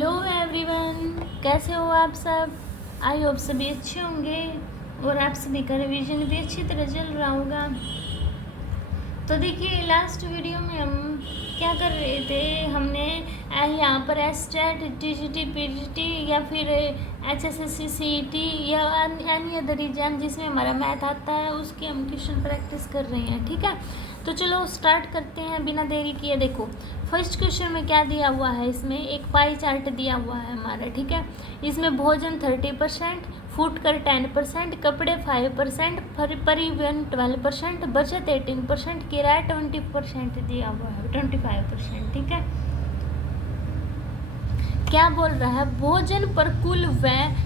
Hello everyone, कैसे हो आप सब। आई होप सभी अच्छे होंगे और आप सभी का रिवीजन भी अच्छी तरह चल रहा होगा। तो देखिए, लास्ट वीडियो में हम क्या कर रहे थे, हमने यहाँ पर एस्टेट, टीजीटी, पीजीटी या फिर एचएसएससी, सीईटी या अन्य अदर एग्जाम जिसमें हमारा मैथ आता है उसकी हम क्वेश्चन प्रैक्टिस कर रहे हैं। ठीक है, तो चलो स्टार्ट करते हैं बिना देरी किए। देखो फर्स्ट क्वेश्चन में क्या दिया हुआ है, इसमें एक पाई चार्ट दिया हुआ है हमारा। ठीक है, इसमें भोजन 30%, फुटकर 10%, कपड़े 5%, परिवहन 12%, बचत 18%, किराया 20% दिया हुआ है, 25%। ठीक है, क्या बोल रहा है, भोजन पर कुल व्यय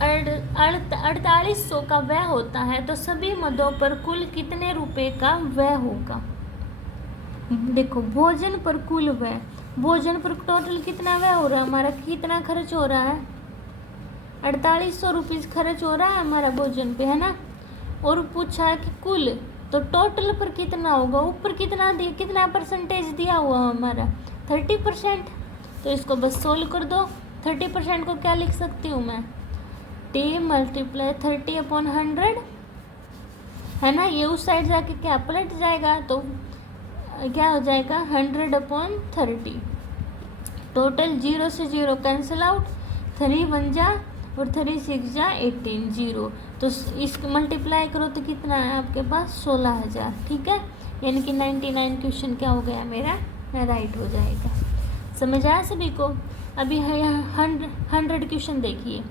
4800 का व्यय होता है तो सभी मदों पर कुल कितने रुपए का व्यय होगा। देखो भोजन पर कुल व्यय, भोजन पर टोटल कितना व्यय हो रहा है हमारा, कितना खर्च हो रहा है, 4800 रुपीज़ खर्च हो रहा है हमारा भोजन पे, है ना। और पूछा है कि कुल, तो टोटल पर कितना होगा, ऊपर कितना परसेंटेज दिया हुआ हमारा 30%। तो इसको बस सोल्व कर दो। 30% को क्या लिख सकती हूँ मैं, t मल्टीप्लाई 30/100, है ना। ये उस साइड जाके क्या पलट जाएगा, तो क्या हो जाएगा 100/30। टोटल 0 से 0 कैंसिल आउट, 3 1 जा और 3 6 जा 18, 0। तो इसको मल्टीप्लाई करो तो कितना है आपके पास 16,000। ठीक है, यानी कि 99 क्वेश्चन क्या हो गया मेरा, राइट हो जाएगा। समझ आया सभी को। अभी है 100 क्वेश्चन देखिए,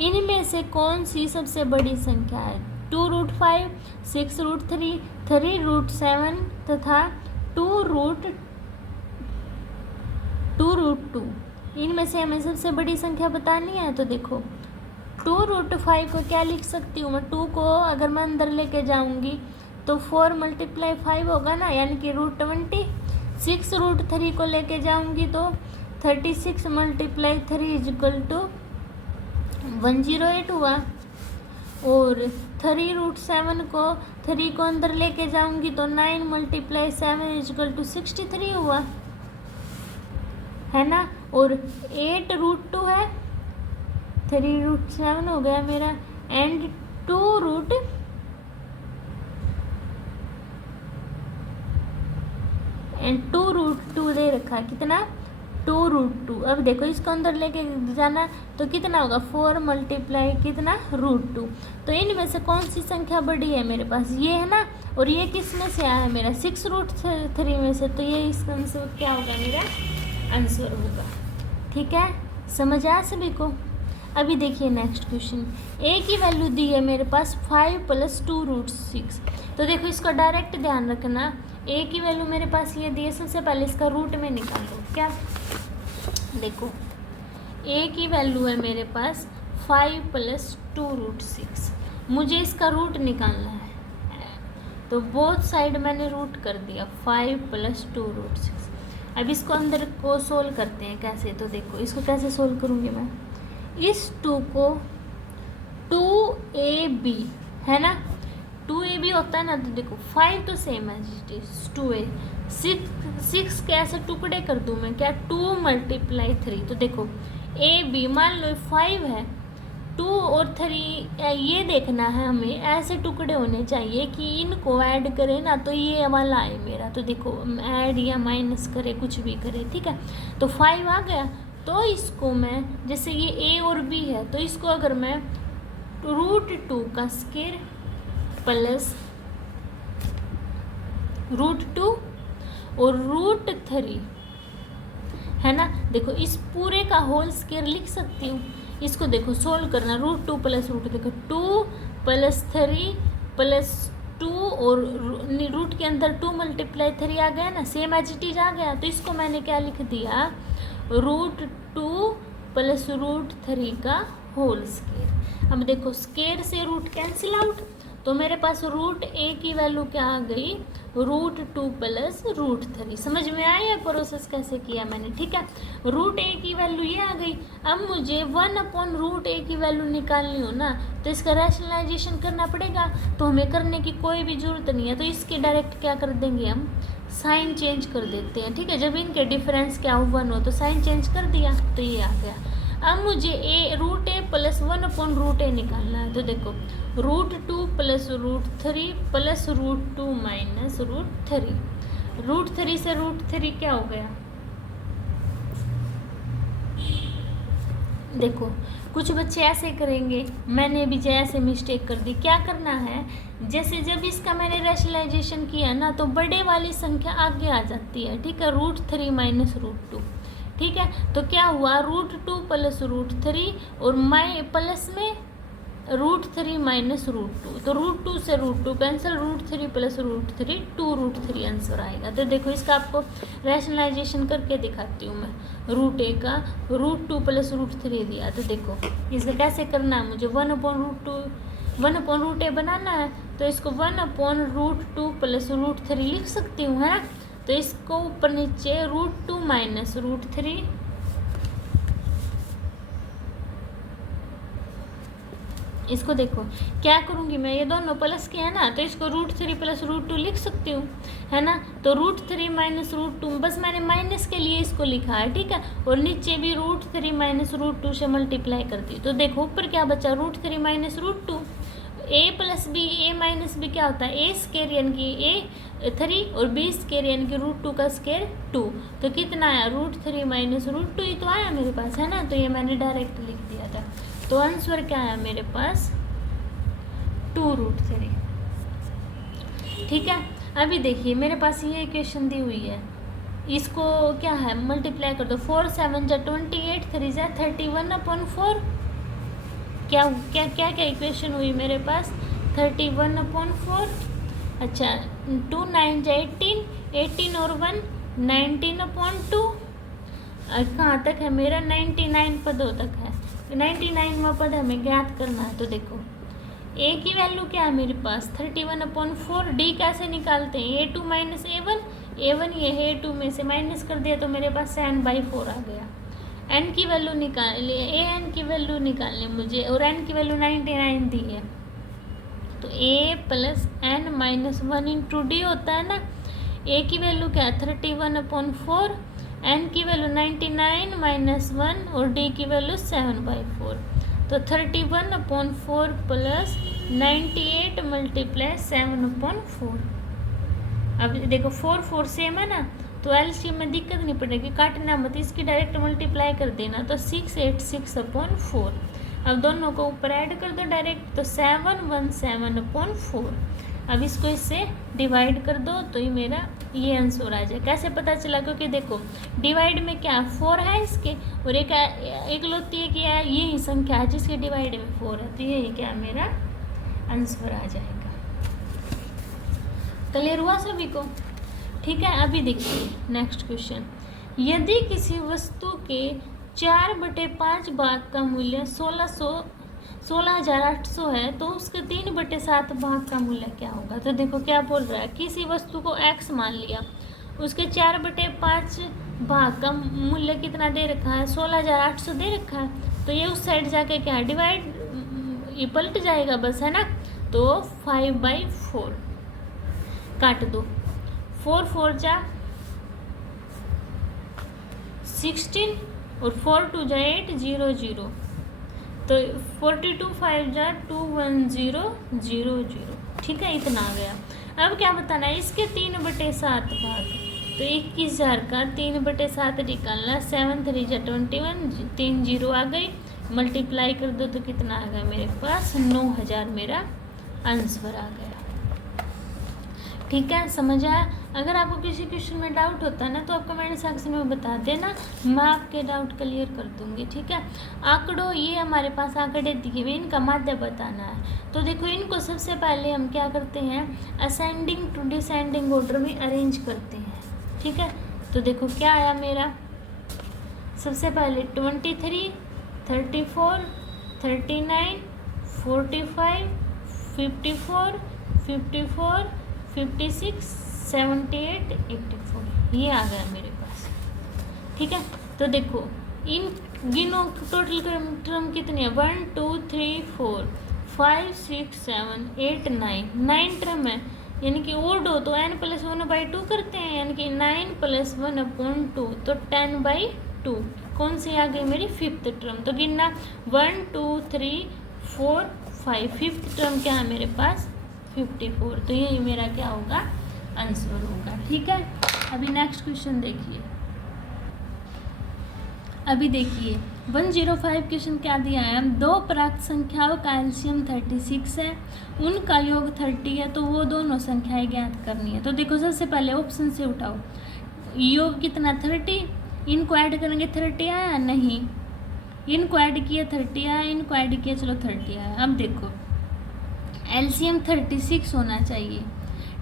इनमें से कौन सी सबसे बड़ी संख्या है, 2√5, 6√3, 3√7 तथा 2√2। इनमें से हमें सबसे बड़ी संख्या बतानी है। तो देखो 2√5 को क्या लिख सकती हूँ मैं, 2 को अगर मैं अंदर लेके जाऊँगी तो 4 × 5 होगा ना, यानी कि √20। 6√3 को लेके जाऊँगी तो 36 × 3 = 108 हुआ। और 3√7 को 3 को अंदर लेके जाऊंगी तो 9 × 7 = 63 हुआ, है ना। और 8√2 है, 3√7 हो गया मेरा, एंड 2√2 दे रखा है, कितना 2√2। अब देखो इसको अंदर लेके जाना तो कितना होगा, 4 × कितना √2। तो इनमें से कौन सी संख्या बड़ी है मेरे पास, ये है ना। और ये किस में से आया है मेरा, 6√3 में से, तो ये इसका आंसर क्या होगा, मेरा आंसर होगा। ठीक है, समझ आया सभी को। अभी देखिए नेक्स्ट क्वेश्चन, ए की वैल्यू दी है मेरे पास 5 + 2√6। तो देखो इसको डायरेक्ट ध्यान रखना, ए की वैल्यू मेरे पास ये दी है, सबसे पहले इसका रूट में निकालो। क्या, देखो ए की वैल्यू है मेरे पास 5 + 2√6, मुझे इसका रूट निकालना है। तो बोथ साइड मैंने रूट कर दिया, 5 + 2√6। अब इसको अंदर को सोल्व करते हैं कैसे। तो देखो इसको कैसे सोल्व करूँगी मैं, इस 2 को 2ab, है ना, 2ab होता है ना। तो देखो 5 तो सेम है, 2a, 6 के ऐसे टुकड़े कर दूँ मैं, क्या 2 × 3। तो देखो ab मान लो 5 है, 2 और 3 ये देखना है हमें, ऐसे टुकड़े होने चाहिए कि इनको ऐड करें ना तो ये वाला आए मेरा। तो देखो ऐड या माइनस करे, कुछ भी करे, ठीक है। तो 5 आ गया, तो इसको मैं, जैसे ये a और b है, तो इसको अगर मैं √2 का स्क्वायर प्लस √2 और √3, है ना। देखो इस पूरे का होल स्क्वायर लिख सकती हूँ। इसको देखो सोल्व करना, √2 + √2, देखो 2 + 3 + 2 और रूट के अंदर 2 × 3 आ गया ना, सेम एज इट इज आ गया। तो इसको मैंने क्या लिख दिया, √2 + √3 का होल स्क्वायर। अब देखो स्क्वायर से रूट कैंसिल आउट, तो मेरे पास √a की वैल्यू क्या आ गई, √2 + √3। समझ में आया प्रोसेस कैसे किया मैंने, ठीक है। √a की वैल्यू ये आ गई। अब मुझे 1/√a की वैल्यू निकालनी हो ना, तो इसका रैशनलाइजेशन करना पड़ेगा। तो हमें करने की कोई भी ज़रूरत नहीं है, तो इसकी डायरेक्ट क्या कर देंगे हम, साइन चेंज कर देते हैं, ठीक है। जब इनके डिफरेंस क्या हो 1 हो तो साइन चेंज कर दिया, तो ये आ गया। अब मुझे a प्लस 1/√a निकालना है। तो देखो √2 प्लस √3 प्लस √2 माइनस √3, √3 से √3 क्या हो गया, देखो कुछ बच्चे ऐसे करेंगे, मैंने भी जैसे मिस्टेक कर दी। क्या करना है, जैसे जब इसका मैंने रैशनलाइजेशन किया ना तो बड़े वाली संख्या आगे आ जाती है, ठीक है, √3 माइनस √2, ठीक है। तो क्या हुआ, √2 प्लस √3 और प्लस में √3 माइनस √2, तो √2 से √2 कैंसिल, √3 प्लस √3 2√3 आंसर आएगा। तो देखो इसका आपको रैशनलाइजेशन करके दिखाती हूँ मैं। √a का √2 प्लस √3 दिया, तो देखो इसका कैसे करना है, मुझे 1/√a बनाना है, तो इसको 1/√2 प्लस √3 लिख सकती हूँ, है ना। तो इसको ऊपर नीचे √2 माइनस √3, इसको देखो क्या करूँगी मैं, ये दोनों प्लस के है ना, तो इसको √3 प्लस √2 लिख सकती हूँ, है ना। तो √3 माइनस √2, बस मैंने माइनस के लिए इसको लिखा है, ठीक है, और नीचे भी √3 माइनस √2 से मल्टीप्लाई कर दी। तो देखो ऊपर क्या बचा, √3 minus √2, a plus B, a minus B क्या होता है, a स्केयर यानी कि a 3 और b स्केयर यानी कि √2 का स्केयर 2, तो कितना आया, √3 माइनस √2 ही तो आया मेरे पास, है ना। तो ये मैंने डायरेक्ट लिख दिया था। तो आंसर क्या आया मेरे पास, 2√3, ठीक है। अभी देखिए मेरे पास ये इक्वेशन दी हुई है, इसको क्या है, मल्टीप्लाई कर दो, 4 7 जा 28, 3 जा 31/4, क्या क्या क्या क्या इक्वेशन हुई मेरे पास, 31/4, अच्छा 2 9 जा 18, 18 और 1 19/2, कहाँ तक है मेरा, 99 पदों तक है, 99वां पद हमें ज्ञात करना है। तो देखो a की वैल्यू क्या है मेरे पास, 31/4, d कैसे निकालते हैं, a2 माइनस a1 ये है, a2 में से माइनस कर दिया तो मेरे पास 7/4 आ गया। n की वैल्यू निकाल, an की वैल्यू निकालनी मुझे, और n की वैल्यू 99 दी है, तो a plus n minus 1 into D होता है ना। a की वैल्यू क्या है, 31/4, n की वैल्यू 99 माइनस 1 और d की वैल्यू 7/4, तो 31/4 प्लस 98 मल्टीप्लाई 7/4। अब देखो 4 4 सेम है ना, तो एलसीएम में दिक्कत नहीं पड़ेगी, काटना मत, इसकी डायरेक्ट मल्टीप्लाई कर देना, तो 686/4। अब दोनों को ऊपर ऐड कर दो डायरेक्ट, तो 717/4। अब इसको इससे डिवाइड कर दो तो ये मेरा ये आंसर आ जाए। कैसे पता चला, क्योंकि देखो डिवाइड में क्या 4 है इसके, और एक लोती है कि यही संख्या है जिसके डिवाइड में 4 है, तो यही क्या मेरा आंसर आ जाएगा। क्लियर हुआ सभी को, ठीक है। अभी देखिए नेक्स्ट क्वेश्चन, यदि किसी वस्तु के 4/5 भाग का मूल्य 16,800 है तो उसके 3/7 भाग का मूल्य क्या होगा। तो देखो क्या बोल रहा है, किसी वस्तु को x मान लिया, उसके 4/5 भाग का मूल्य कितना दे रखा है, 16,800 दे रखा है, तो ये उस साइड जाके क्या डिवाइड, ये पलट जाएगा बस, है ना। तो 5/4 काट दो, 4 4 जा 16 और 4 2 जा 8 0 0, तो 42 5 जा 21000, ठीक है, इतना आ गया। अब क्या बताना है, इसके 3/7 भाग, तो 21,000 का 3/7 निकालना, 7 3 जा 21, 3 0 आ गई, मल्टीप्लाई कर दो तो कितना आ गया मेरे पास, 9,000 मेरा आंसर आ गया। ठीक है, समझ आया। अगर आपको किसी क्वेश्चन में डाउट होता है ना तो आप कमेंट सेक्शन में बता देना, मैं आपके डाउट क्लियर कर दूंगी, ठीक है। आंकड़ों, ये हमारे पास आंकड़े दिए हुए, इनका माध्य बताना है। तो देखो इनको सबसे पहले हम क्या करते हैं, असेंडिंग टू डिसेंडिंग ऑर्डर में अरेंज करते हैं, ठीक है। तो देखो क्या आया मेरा, सबसे पहले 23 34 39 45 54 54 56 78 84, ये आ गया मेरे पास, ठीक है। तो देखो इन गिनो टोटल टर्म कितनी है, 1 2 3 4 5 6 7 8 9 टर्म है, यानी कि ओड हो तो n+1/2 करते हैं, यानी कि 9+1/2 तो 10/2। कौन सी आ गई मेरी फिफ्थ टर्म। तो गिनना 1 2 3 4 5, फिफ्थ टर्म क्या है मेरे पास 54। तो यही मेरा क्या होगा आंसर होगा। ठीक है, अभी नेक्स्ट क्वेश्चन देखिए। अभी देखिए 105 क्वेश्चन क्या दिया है, दो प्राप्त संख्याओं का एलसीएम 36 है, उनका योग 30 है, तो वो दोनों संख्याएं ज्ञात करनी है। तो देखो सबसे पहले ऑप्शन से उठाओ, योग कितना 30, इनको ऐड करेंगे 30 आया नहीं, इनको ऐड किया 30 आया, इनको ऐड किया चलो 30 आया। अब देखो एलसीएम 36 होना चाहिए,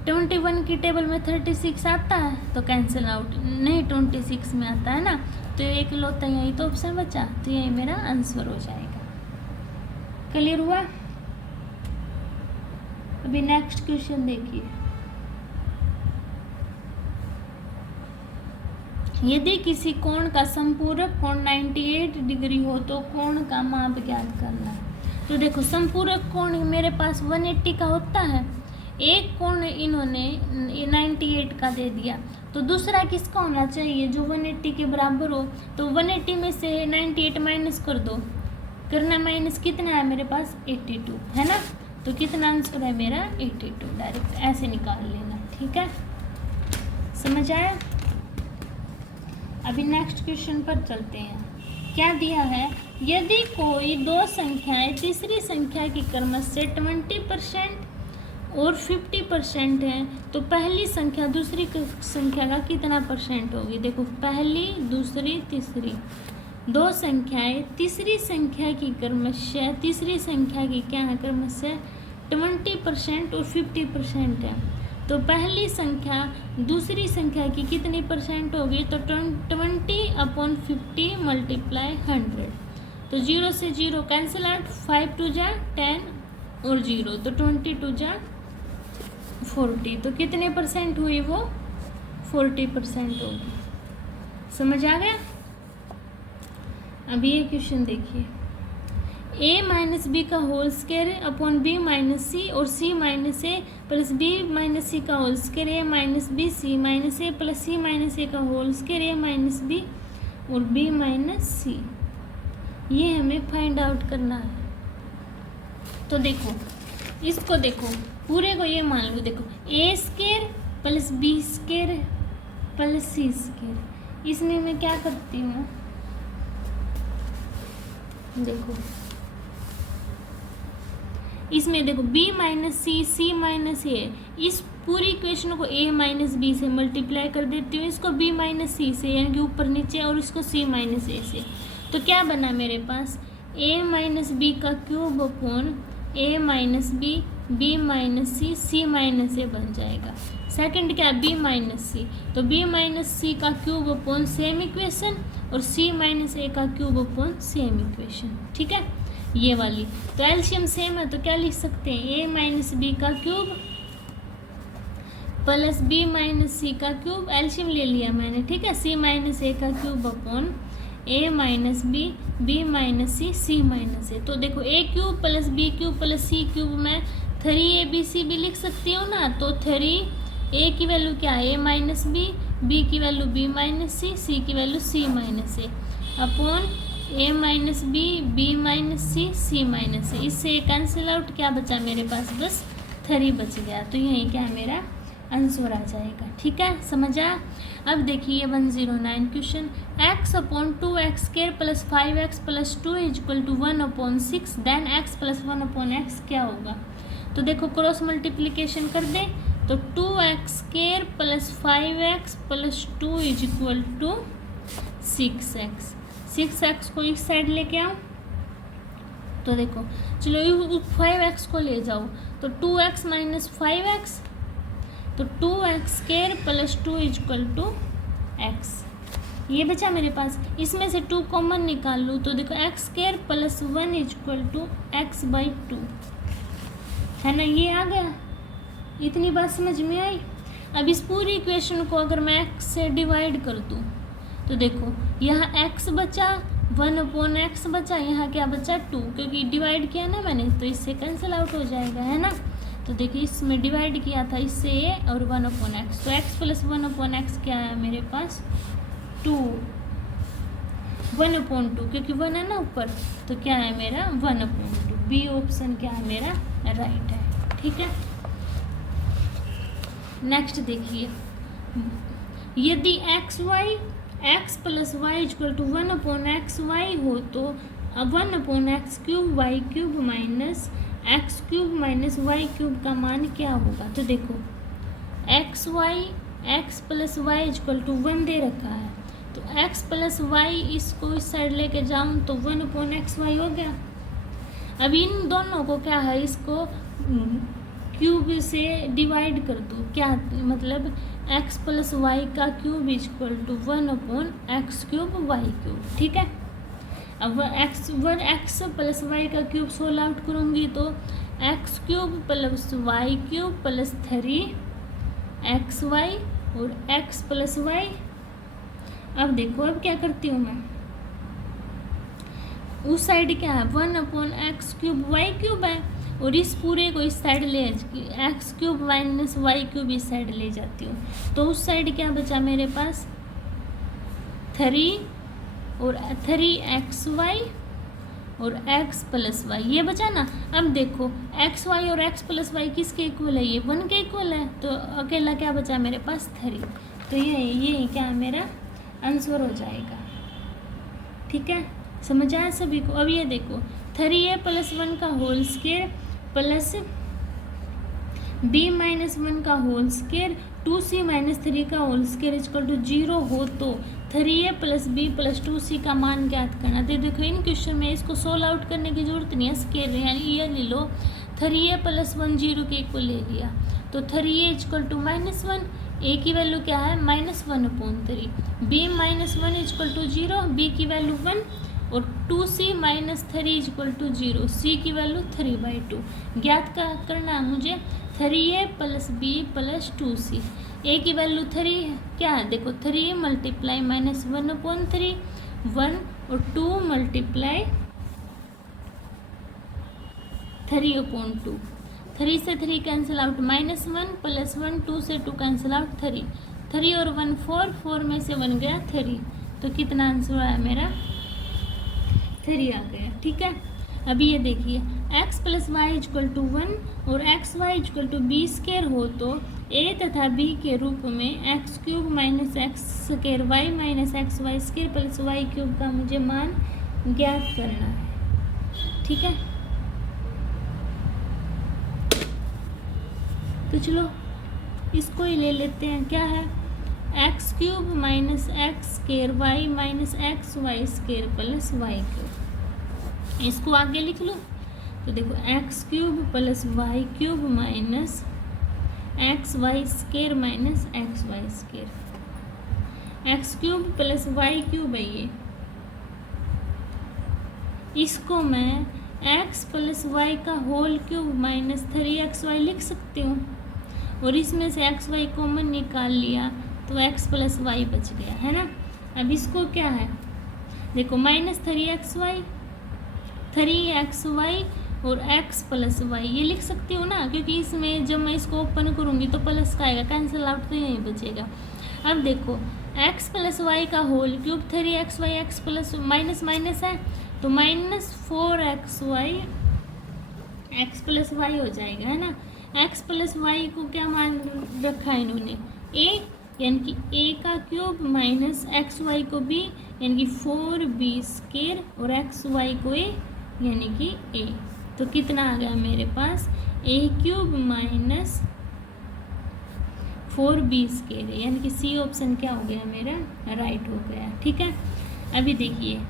21 की टेबल में 36 आता है तो कैंसिल आउट, नहीं 26 में आता है ना, तो एक लौता यही तो ऑप्शन बचा, तो यही मेरा आंसर हो जाएगा। क्लियर हुआ। अभी नेक्स्ट क्वेश्चन देखिए, यदि किसी कोण का संपूरक कोण 98 डिग्री हो तो कोण का माप ज्ञात करना है। तो देखो संपूरक कोण मेरे पास 180 का होता है, एक कोण इन्होंने 98 का दे दिया, तो दूसरा किसका होना चाहिए जो 180 के बराबर हो। तो 180 में से 98 माइनस कर दो, करना माइनस कितना है मेरे पास 82 है ना, तो कितना आंसर है मेरा 82, डायरेक्ट ऐसे निकाल लेना। ठीक है, समझ आया। अभी नेक्स्ट क्वेश्चन पर चलते हैं। क्या दिया है, यदि कोई दो संख्याएं तीसरी संख्या की क्रमशः 20% और 50% है, तो पहली संख्या दूसरी संख्या का कितना परसेंट होगी। देखो पहली दूसरी तीसरी दो संख्याएं तीसरी संख्या की क्रमशः, तीसरी संख्या की क्या है क्रमशः 20% और 50% है, तो पहली संख्या दूसरी संख्या की कितनी परसेंट होगी। तो 20/50 मल्टीप्लाई 100, तो 0 से 0 कैंसिल आउट, 5 2 जा 10 और 0, तो 20 2 जा 40, तो कितने परसेंट हुई वो 40% होगी। समझ आ गया। अभी ये क्वेश्चन देखिए, a माइनस बी का whole square upon b minus C और c minus A plus b minus C का whole square a minus B C minus A plus c minus A का whole square a minus B और b minus C, ये हमें find out करना है। तो देखो इसको देखो पूरे को ये मान लो, देखो a square plus b square plus c square, इसमें मैं क्या करती हूँ देखो, इसमें देखो b माइनस सी सी माइनस ए, इस पूरी इक्वेशन को a माइनस बी से मल्टीप्लाई कर देती हूँ, इसको b माइनस सी से यानी कि ऊपर नीचे, और इसको c माइनस ए से, तो क्या बना मेरे पास a माइनस बी का cube upon a minus B b minus C c minus A बन जाएगा। सेकंड क्या b माइनस सी, तो b माइनस सी का क्यूब अपॉन सेम इक्वेशन और c माइनस ए का क्यूब अपॉन सेम इक्वेशन। ठीक है, ये वाली तो एलसीएम सेम है, तो क्या लिख सकते हैं a माइनस बी का cube plus b minus C का क्यूब, एलसीएम ले लिया मैंने। ठीक है, c माइनस ए का cube upon a minus B b minus C c minus A. तो देखो a cube plus b cube plus c cube में 3abc भी लिख सकती हूँ ना, तो 3a की वैल्यू क्या है a माइनस बी, b की value b minus C, c की value c minus A upon a minus B b minus C c minus A. इससे कैंसिल आउट, क्या बचा मेरे पास बस 3 बच गया, तो यही क्या है मेरा आंसर आ जाएगा। ठीक है, समझा। अब देखिए 109 question, x upon 2x square plus 5x plus 2 equal to 1/6 then x plus 1/x क्या होगा। तो देखो क्रॉस मल्टीप्लिकेशन कर दें, तो 2x square plus 5x plus 2 is equal to 6x, 6x को इस साइड लेके आओ, तो देखो चलो 5x को ले जाओ, तो 2x माइनस 5x, तो 2x square plus 2 equal to x, ये बचा मेरे पास। इसमें से 2 कॉमन निकाल लूँ, तो देखो x square plus 1 equal to x/2 है ना, ये आ गया। इतनी बात समझ में आई। अब इस पूरी इक्वेशन को अगर मैं x से डिवाइड कर दूँ, तो देखो यहाँ x बचा 1/x बचा, यहाँ क्या बचा 2, क्योंकि डिवाइड किया ना मैंने, तो इससे कैंसिल आउट हो जाएगा है ना। तो देखिए इसमें डिवाइड किया था इससे ए और 1/x, तो x प्लस 1/x क्या है मेरे पास 2, 1/2, क्योंकि 1 है ना ऊपर, तो क्या है मेरा 1/2। बी ऑप्शन क्या है मेरा राइट है। ठीक है, नेक्स्ट देखिए, यदि x plus Y equal to 1/xy हो तो 1/x³ y³ minus x³ minus y³ का मान क्या होगा। तो देखो x plus Y equal to 1 दे रखा है, तो x प्लस वाई इसको इस साइड लेके जाऊँ तो 1/xy हो गया। अब इन दोनों को क्या है, इसको क्यूब से डिवाइड कर दो, क्या मतलब x प्लस वाई का cube equal to 1/x³ y³। ठीक है, अब x प्लस वाई का क्यूब सोल्व आउट करूँगी तो x³ plus y³ plus 3xy और x प्लस वाई। अब देखो अब क्या करती हूँ मैं, उस साइड क्या है 1/x³ y³ है, और इस पूरे को इस साइड ले x³ माइनस y³ इस साइड ले जाती हूँ, तो उस साइड क्या बचा मेरे पास 3 और 3xy और x प्लस वाई, ये बचा ना। अब देखो xy और x प्लस वाई किसके इक्वल है, ये 1 के इक्वल है, तो अकेला क्या बचा मेरे पास 3, तो ये क्या मेरा आंसर हो जाएगा। ठीक है, समझ आया सभी को। अब ये देखो 3a प्लस 1 का whole square plus b minus 1 का होल स्क्वायर 2c माइनस 3 का होल स्क्वायर इक्वल टू 0 हो तो 3a plus b plus 2c का मान ज्ञात करना। तो देखो इन क्वेश्चन में इसको सोल्व आउट करने की जरूरत नहीं है, स्क्वायर यानी ये ले लो 3a प्लस 1 0 के इक्वल ले लिया, तो 3a इक्वल टू -1, a की वैल्यू क्या है -1/3, b minus 1 equal to 0, b की वैल्यू 1 और 2c minus 3 equal to 0, c की वैल्यू 3/2 ज्ञात करना है मुझे 3a plus b plus 2c। a की वैल्यू 3 क्या है, देखो 3 मल्टीप्लाई -1/3 1 और 2 मल्टीप्लाई 3/2, 3 से 3 कैंसिल आउट -1 प्लस 1 2 से 2 कैंसिल आउट 3 और 1 4 में से 1 गया 3, तो कितना आंसर आया मेरा 3 आ गया। ठीक है, अभी ये देखिए x plus Y equal to 1 और x y equal to b square हो तो a तथा b के रूप में x³ minus x² y minus xy² plus y³ का मुझे मान ज्ञात करना है। ठीक है, तो चलो इसको ही ले लेते हैं, क्या है x³ minus x² y minus xy² plus y³। इसको आगे लिख लो, तो देखो x³ plus y³ minus xy² minus xy², x³ plus y³ है ये, इसको मैं x प्लस वाई का होल क्यूब माइनस 3xy लिख सकती हूँ, और इसमें से xy कॉमन निकाल लिया तो x प्लस वाई बच गया है ना। अब इसको क्या है देखो -3xy और x प्लस वाई ये लिख सकती हूँ ना, क्योंकि इसमें जब मैं इसको ओपन करूँगी तो प्लस का आएगा, कैंसिल आउट तो यही बचेगा। अब देखो x प्लस वाई का whole cube 3xy x plus minus minus है तो -4xy x प्लस वाई हो जाएगा है ना। x प्लस वाई को क्या मान रखा है इन्होंने a, यानी कि a का क्यूब माइनस xy को b यानी कि 4b² और xy को a यानी कि a, तो कितना आ गया मेरे पास a³ माइनस 4b² यानी कि सी ऑप्शन क्या हो गया मेरा राइट हो गया। ठीक है, अभी देखिए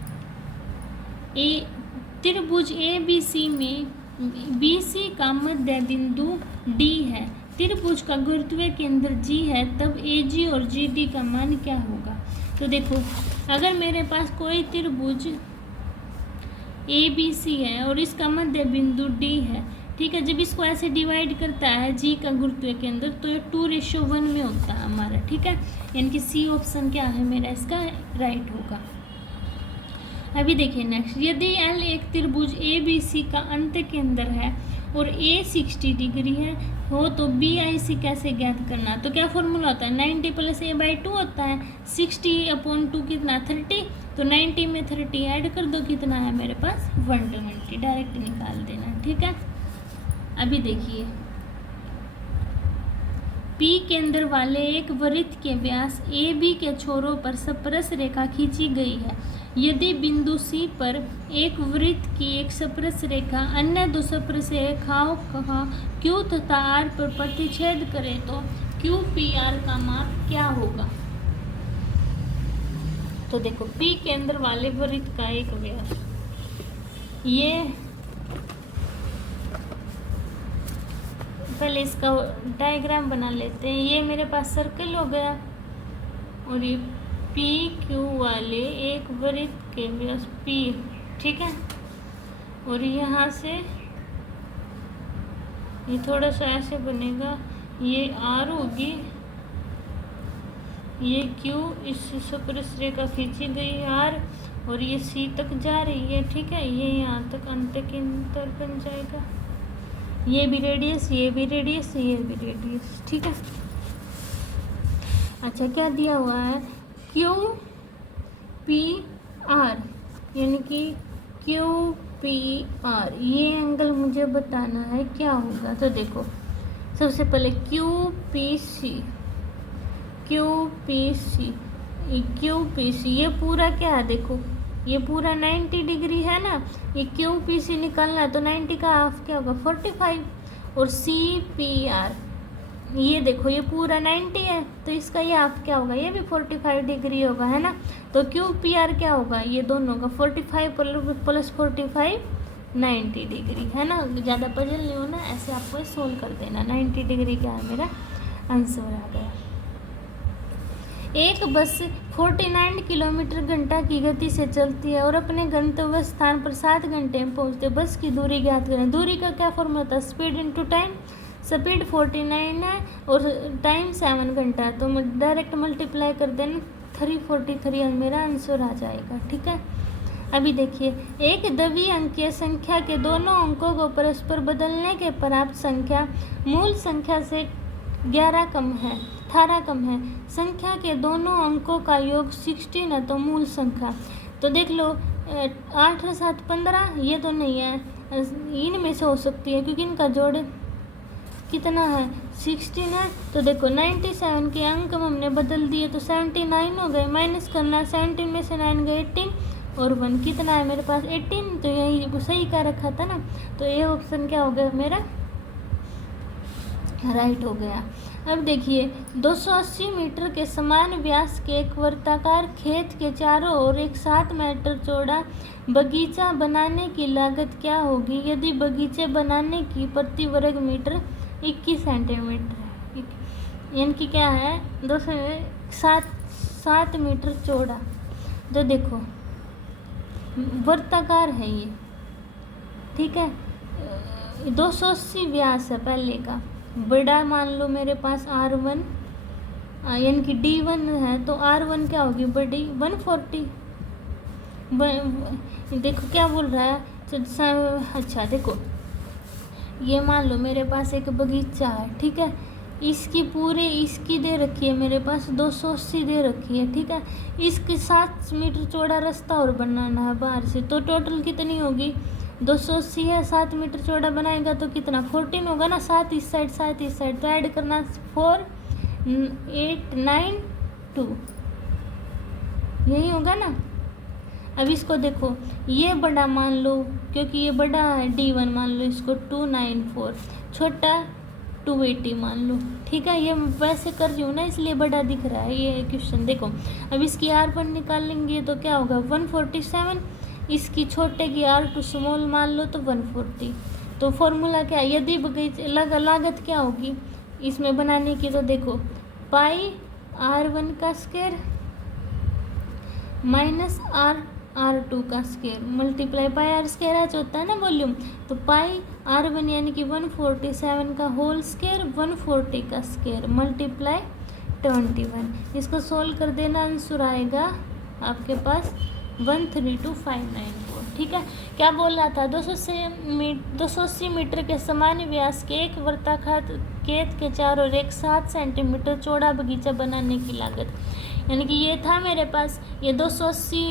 त्रिभुज ABC में BC का मध्य बिंदु D है, त्रिभुज का गुरुत्वीय केंद्र G है, तब AG और GD का मान क्या होगा। तो देखो अगर मेरे पास कोई त्रिभुज ABC है और इसका मध्य बिंदु D है, ठीक है, जब इसको ऐसे डिवाइड करता है G का गुरुत्वीय केंद्र तो ये 2:1 में होता है हमारा। ठीक है, यानी कि सी ऑप्शन क्या है मेरा इसका राइट होगा। अभी देखिए नेक्स्ट, यदि L एक त्रिभुज ABC का अंत केंद्र है और ए 60 डिग्री है हो तो बी आई सी कैसे ज्ञात करना। तो क्या फॉर्मूला होता है, 90 प्लस ए बाई 2 होता है। 60/2 कितना 30, तो 90 में 30 ऐड कर दो, कितना है मेरे पास 120, डायरेक्ट निकाल देना। ठीक है, अभी देखिए पी केंद्र वाले एक वृत्त के व्यास ए बी के छोरों पर स्पर्श रेखा खींची गई है। यदि बिंदु सी पर एक वृत्त की एक स्पर्श रेखा अन्य दो स्पर्श रेखाओं का क्यू तथा आर पर प्रतिच्छेद करे तो क्यू पी आर का माप क्या होगा। तो देखो पी केंद्र वाले वृत्त का एक व्यास, ये पहले इसका डायग्राम बना लेते हैं। ये मेरे पास सर्कल हो गया और ये पी क्यू वाले एक वृत्त के व्यास पी, ठीक है। और यहाँ से ये थोड़ा सा ऐसे बनेगा, ये आर होगी, ये क्यू, इस स्पर्श रेखा खींची गई आर और ये सी तक जा रही है। ठीक है, ये यहाँ तक अंत केंद्र बन जाएगा। ये भी रेडियस, ये भी रेडियस, ये भी रेडियस। ठीक है, अच्छा क्या दिया हुआ है, क्यू पी आर, यानी कि क्यू पी आर, ये एंगल मुझे बताना है क्या होगा। तो देखो सबसे पहले Q P C, Q P C, Q P C, ये पूरा क्या है, देखो ये पूरा 90 डिग्री है ना। ये क्यू पी सी निकालना है तो 90 का हाफ क्या होगा 45, और सी पी आर, ये देखो ये पूरा 90 है तो इसका ये हाफ क्या होगा, ये भी 45 डिग्री होगा, है ना। तो क्यू पी आर क्या होगा, ये दोनों का 45 प्लस 45 90 डिग्री, है ना। ज़्यादा पजल नहीं होना, ऐसे आपको सोल्व कर देना। 90 डिग्री क्या है, मेरा आंसर आ गया। एक बस 49 किलोमीटर घंटा की गति से चलती है और अपने गंतव्य स्थान पर 7 घंटे में पहुंचते। बस की दूरी ज्ञात करें। दूरी का क्या फॉर्मूला होता है, स्पीड इनटू टाइम। स्पीड 49 है और टाइम 7 घंटा है, तो डायरेक्ट मल्टीप्लाई कर देना 343 और मेरा आंसर आ जाएगा। ठीक है, अभी देखिए एक द्वितीय अंकीय संख्या के दोनों अंकों को परस्पर बदलने के प्राप्त संख्या मूल संख्या से 18 कम है। संख्या के दोनों अंकों का योग 16 है तो मूल संख्या। तो देख लो 8 और 7 15, ये तो नहीं है, इनमें से हो सकती है क्योंकि इनका जोड़ कितना है 16 है। तो देखो 97 के अंक हमने बदल दिए तो 79 हो गए। माइनस करना, 17 में से 9 गए 18 और 1 कितना है मेरे पास 18, तो यही सही का रखा था ना। तो ये ऑप्शन क्या हो गया मेरा, राइट हो गया। अब देखिए 280 मीटर के समान व्यास के एक वर्ताकार खेत के चारों ओर एक 7 मीटर चौड़ा बगीचा बनाने की लागत क्या होगी यदि बगीचे बनाने की प्रति वर्ग मीटर 21 सेंटीमीटर है, यानी कि क्या है 7 मीटर चौड़ा। तो देखो वर्ताकार है ये, ठीक है। 280 व्यास है पहले का, बड़ा मान लो मेरे पास R1 यानी कि D1 है तो R1 क्या होगी बड़ी 140। देखो क्या बोल रहा है, तो अच्छा देखो ये मान लो मेरे पास एक बगीचा है, ठीक है। इसकी दे रखी है मेरे पास 280 दे रखी है, ठीक है। इसके 7 मीटर चौड़ा रास्ता और बनाना है बाहर से, तो टोटल कितनी होगी 280 है, 7 मीटर चौड़ा बनाएगा तो कितना 14 होगा ना। 7 इस साइड 7 इस साइड, तो ऐड करना 4 8 9 2, यही होगा ना। अब इसको देखो ये बड़ा मान लो क्योंकि ये बड़ा है D1 मान लो इसको 294, छोटा 280 मान लो, ठीक है। ये वैसे कर रही हूँ ना इसलिए बड़ा दिख रहा है ये क्वेश्चन। देखो अब इसकी R1 निकालेंगे तो क्या होगा 147, इसकी छोटे की R2 स्मॉल मान लो तो 140। तो फॉर्मूला क्या है, यदि बगीचे लागत क्या होगी इसमें बनाने की, तो देखो पाई R1 का स्क्वायर माइनस R2 का square multiply pi r square आज होता है ना वॉल्यूम, तो पाई R1 यानी कि 147 का होल स्क्वायर 140 का स्क्वायर मल्टीप्लाई 21। इसको सोल्व कर देना, आंसर आएगा आपके पास 132,594। ठीक है, क्या बोल रहा था, 280 मीटर के समान व्यास के एक वृत्ताकार खेत के चारों ओर एक 7 सेंटीमीटर चौड़ा बगीचा बनाने की लागत, यानी कि ये था मेरे पास, ये 280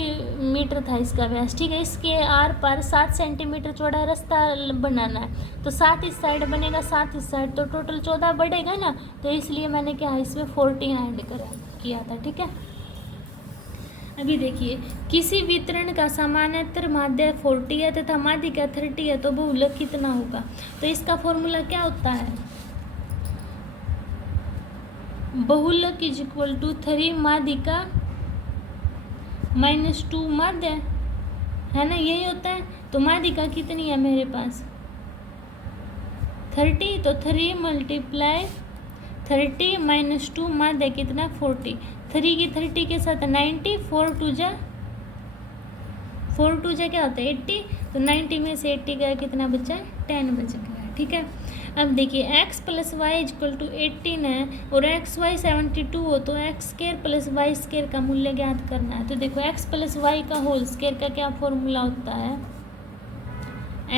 मीटर था इसका व्यास। ठीक है, इसके आर पार 7 सेंटीमीटर चौड़ा रास्ता बनाना है, तो 7 इस साइड बनेगा, 7 इस साइड, तो टोटल 14 बढ़ेगा ना, तो इसलिए मैंने क्या इसमें 40 ऐड किया था। ठीक है, अभी देखिए, किसी वितरण का समानांतर माध्य 40 है तथा माध्यिका 30 है, तो बहुलक कितना होगा। तो इसका फॉर्मूला क्या होता है, बहुलक इज इक्वल टू 3 माध्यिका -2 माध्य, है ना, यही होता है। तो माध्यिका कितनी है मेरे पास 30, तो 3 × 30 -2 माध्य कितना 40, 3 की 30 के साथ 90, 4 2 जा क्या होता है 80, तो 90 में से 80 गया कितना बचा है 10 बच गया। ठीक है, अब देखिए x + y = 18 है और x y 72 हो, तो x² + y² का मूल्य ज्ञात करना है। तो देखो x + y का होल स्क्वायर का क्या फॉर्मूला होता है,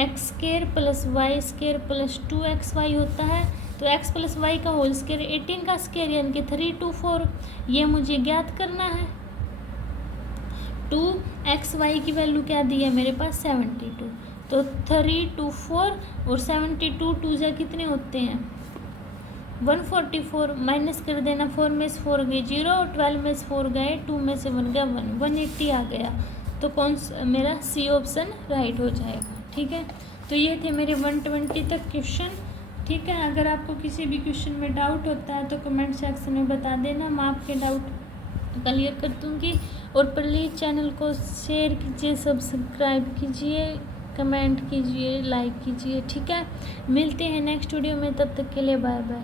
x² + y² + 2xy होता है। तो x + y का होल स्क्वायर 18 का स्क्वायर यानी कि 324, ये मुझे ज्ञात करना है। 2xy की वैल्यू क्या दी है मेरे पास 72, तो 324 और 72 2 जा कितने होते हैं 144, माइनस कर देना, 4 में से 4 गए 0, 12 में से 4 गए 2 में से 1 गया 1, 180 आ गया। तो कौन सा मेरा सी ऑप्शन राइट हो जाएगा। ठीक है, तो ये थे मेरे 120 तक क्वेश्चन। ठीक है, अगर आपको किसी भी क्वेश्चन में डाउट होता है तो कमेंट सेक्शन में बता देना, मैं आपके डाउट क्लियर कर दूँगी। और प्लीज़ चैनल को शेयर कीजिए, सब्सक्राइब कीजिए, कमेंट कीजिए, लाइक कीजिए। ठीक है, मिलते हैं नेक्स्ट वीडियो में, तब तक के लिए बाय बाय।